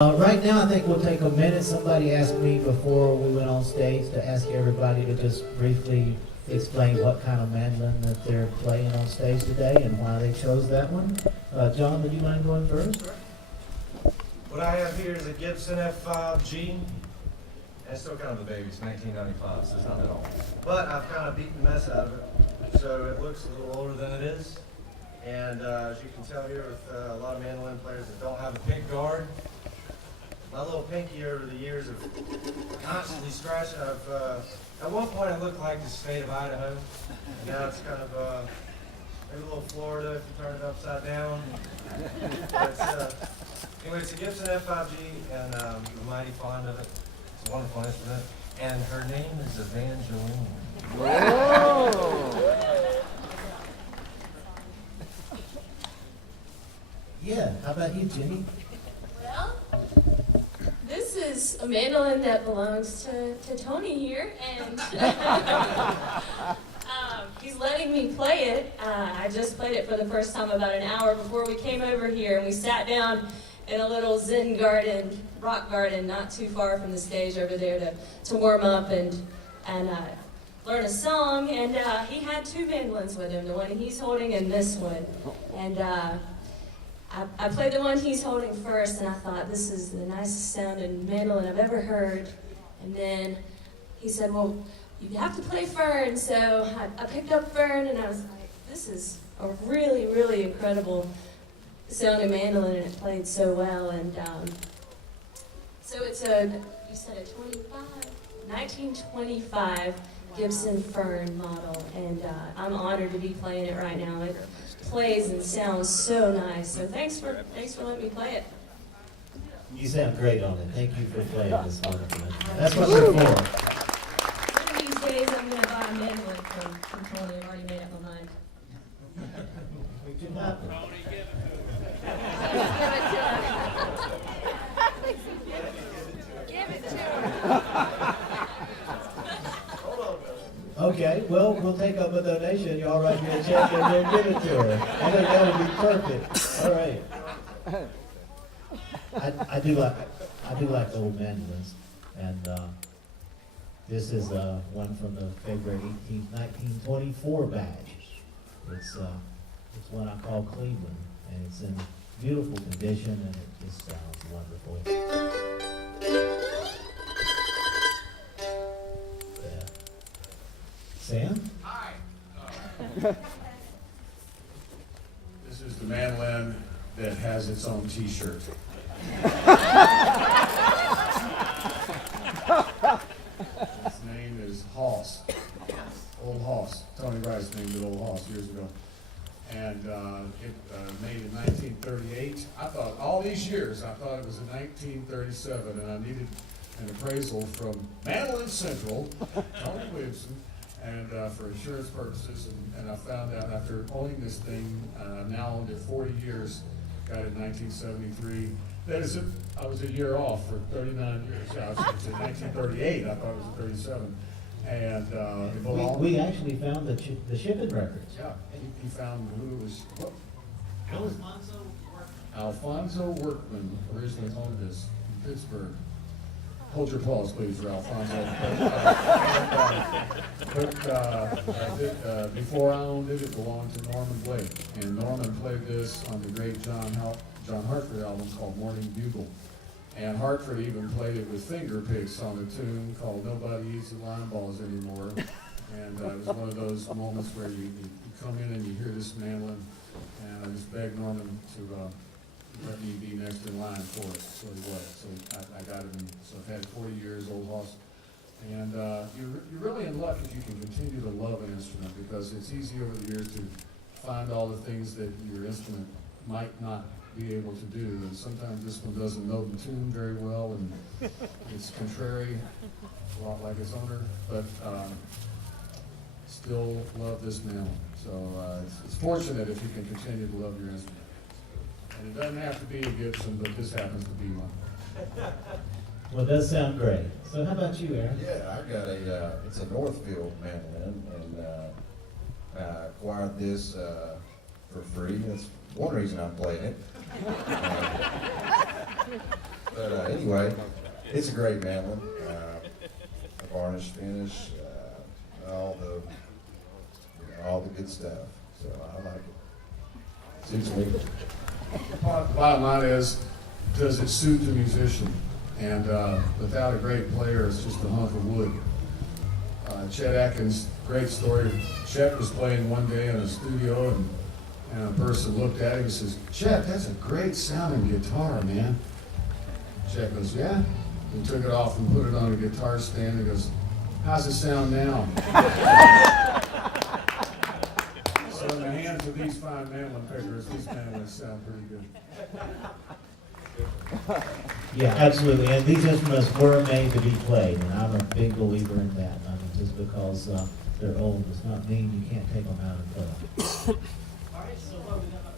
Right now, I think we'll take a minute. Somebody asked me before we went on stage to ask everybody to just briefly explain what kind of mandolin that they're playing on stage today and why they chose that one. John, would you mind going first? What I have here is a Gibson F5G. And it's still kind of a baby. It's 1995, so it's not that old. But I've kind of beaten the mess out of it, so it looks a little older than it is. And as you can tell here with a lot of mandolin players that don't have a pink guard, my little pinky over the years of constantly scratching. At one point it looked like the state of Idaho, and now it's kind of maybe a little Florida if you turn it upside down. But anyway, it's a Gibson F5G, and I'm mighty fond of it. It's a wonderful instrument, and her name is Evangeline. Whoa! Yeah, how about you, Jenny? Well, this is a mandolin that belongs to Tony here, and he's letting me play it. I just played it for the first time about an hour before we came over here, and we sat down in a little Zen garden, rock garden, not too far from the stage over there to warm up and learn a song. And he had two mandolins with him, the one he's holding and this one. And I played the one he's holding first, and I thought, this is the nicest sounding mandolin I've ever heard. And then he said, well, you have to play Fern. So I picked up Fern, and I was like, this is a really, really incredible sounding mandolin, and it played so well. And so it's you said a 1925 Gibson Fern model, and I'm honored to be playing it right now. It plays and sounds so nice. So thanks for letting me play it. You sound great on it. Thank you for playing this wonderful instrument. That's what we're for. One of these days I'm going to buy a mandolin from Tony. I've already made up my mind. We can happen. Give it to him. Okay, well, we'll take up a donation. Y'all write me a check and then give it to her. I think that would be perfect. All right. I do like old mandolins, and this is one from the February 18th, 1924 batch. It's one I call Cleveland, and it's in beautiful condition, and it just sounds wonderful. Sam? Hi. This is the mandolin that has its own T-shirt. Its name is Hoss. Old Hoss. Tony Rice named it Old Hoss years ago. And it made in 1938. I thought, all these years, I thought it was in 1937, and I needed an appraisal from Mandolin Central, Tony Williamson, and for insurance purposes, and I found out after owning this thing, now owned it 40 years, got it in 1973, I was a year off for 39 years. Yeah, it's in 1938, I thought it was 37. And it belonged. We actually found the shipping records. Yeah, he found who it was. What? Alfonso Workman originally owned this in Pittsburgh. Hold your applause, please, for Alfonso. But before I owned it, it belonged to Norman Blake. And Norman played this on the great John Hartford album called Morning Bugle. And Hartford even played it with finger picks on a tune called Nobody Eats the Line Balls Anymore. And it was one of those moments where you come in and you hear this mandolin, and I just begged Norman to let me be next in line for it, so he was. So I got it, so I've had it 40 years, Old Hoss. And you're really in luck if you can continue to love an instrument, because it's easy over the years to find all the things that your instrument might not be able to do. And sometimes this one doesn't know the tune very well, and it's contrary, a lot like its owner, but still love this mandolin. So it's fortunate if you can continue to love your instrument. And it doesn't have to be a Gibson, but this happens to be one. Well, it does sound great. So how about you, Aaron? Yeah, I got it's a Northfield mandolin, and I acquired this for free. That's one reason I'm playing it. But anyway, it's a great mandolin. A varnish finish, all the good stuff. So I like it. Suits me. Bottom line is, does it suit the musician? And without a great player, it's just a hunk of wood. Chet Atkins, great story. Chet was playing one day in a studio, and a person looked at him and says, "Chet, that's a great sounding guitar, man." Chet goes, "Yeah." He took it off and put it on a guitar stand and goes, "How's it sound now?" So in the hands of these fine mandolin pickers, these mandolins sound pretty good. Yeah, absolutely, and these instruments were made to be played, and I'm a big believer in that. I mean, just because they're old does not mean you can't take them out and play them. All right, so what we got?